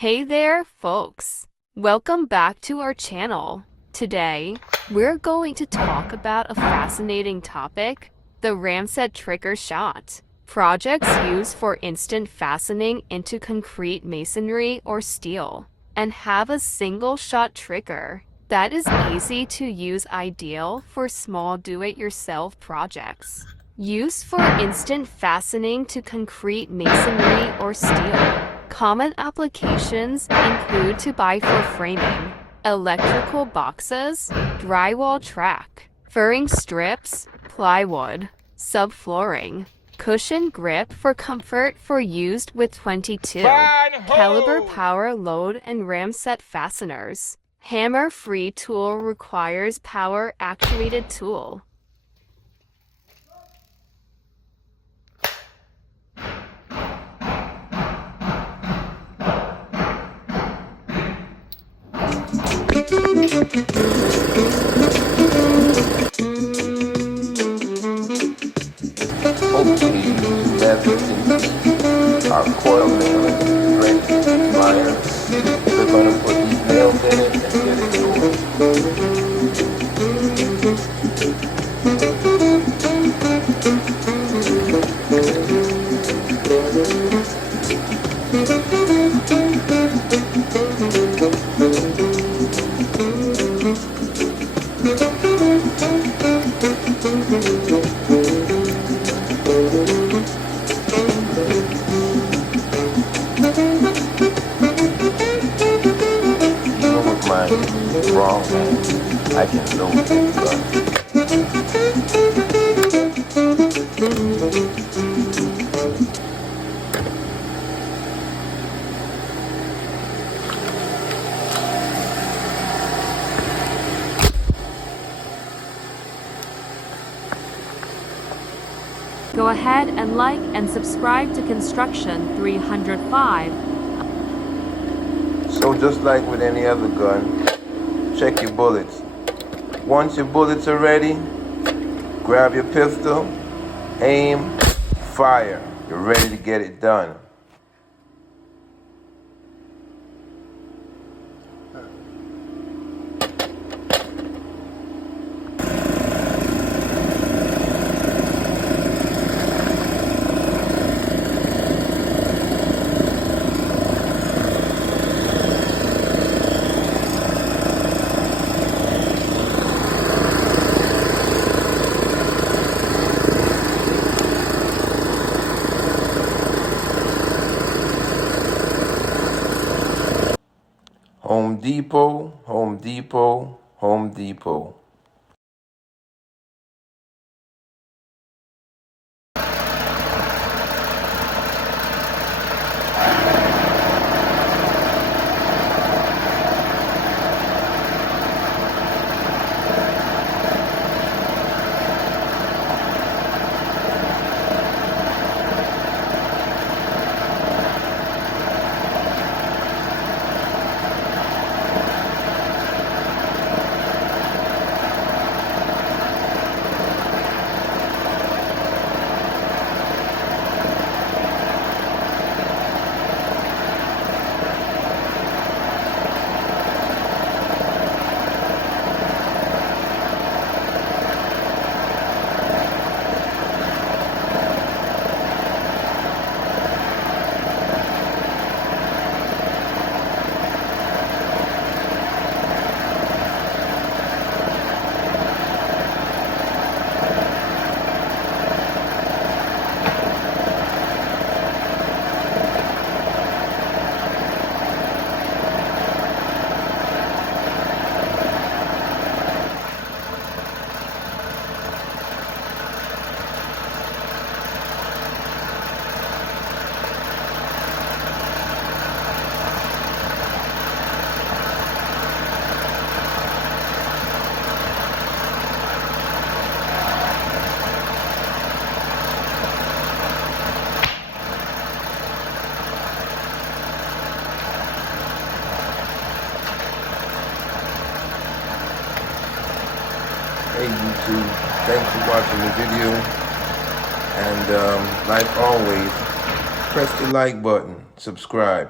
Hey there, folks. Welcome back to our channel. Today, we're going to talk about a fascinating topic, the Ramset TriggerShot. Projects used for instant fastening into concrete masonry or steel, and have a single shot trigger that is easy to use, ideal for small do-it-yourself projects. Used for instant fastening to concrete masonry or steel. Common applications include to-by-4 framing, electrical boxes, drywall track, furring strips, plywood, subflooring, cushion grip for comfort for used with 22 caliber power load and Ramset fasteners. Hammer-free tool requires power-actuated tool. Hopefully you never see our coil nails, thread, pliers. We're going to put these nails in it and get it going. Even with my wrong hand, I can load this gun. Go ahead and like and subscribe to Construction 305. So just like with any other gun, check your bullets. Once your bullets are ready, grab your pistol, aim, fire. You're ready to get it done. Home Depot, Home Depot, Home Depot. Hey YouTube, thanks for watching the video, and like always, press the like button, subscribe.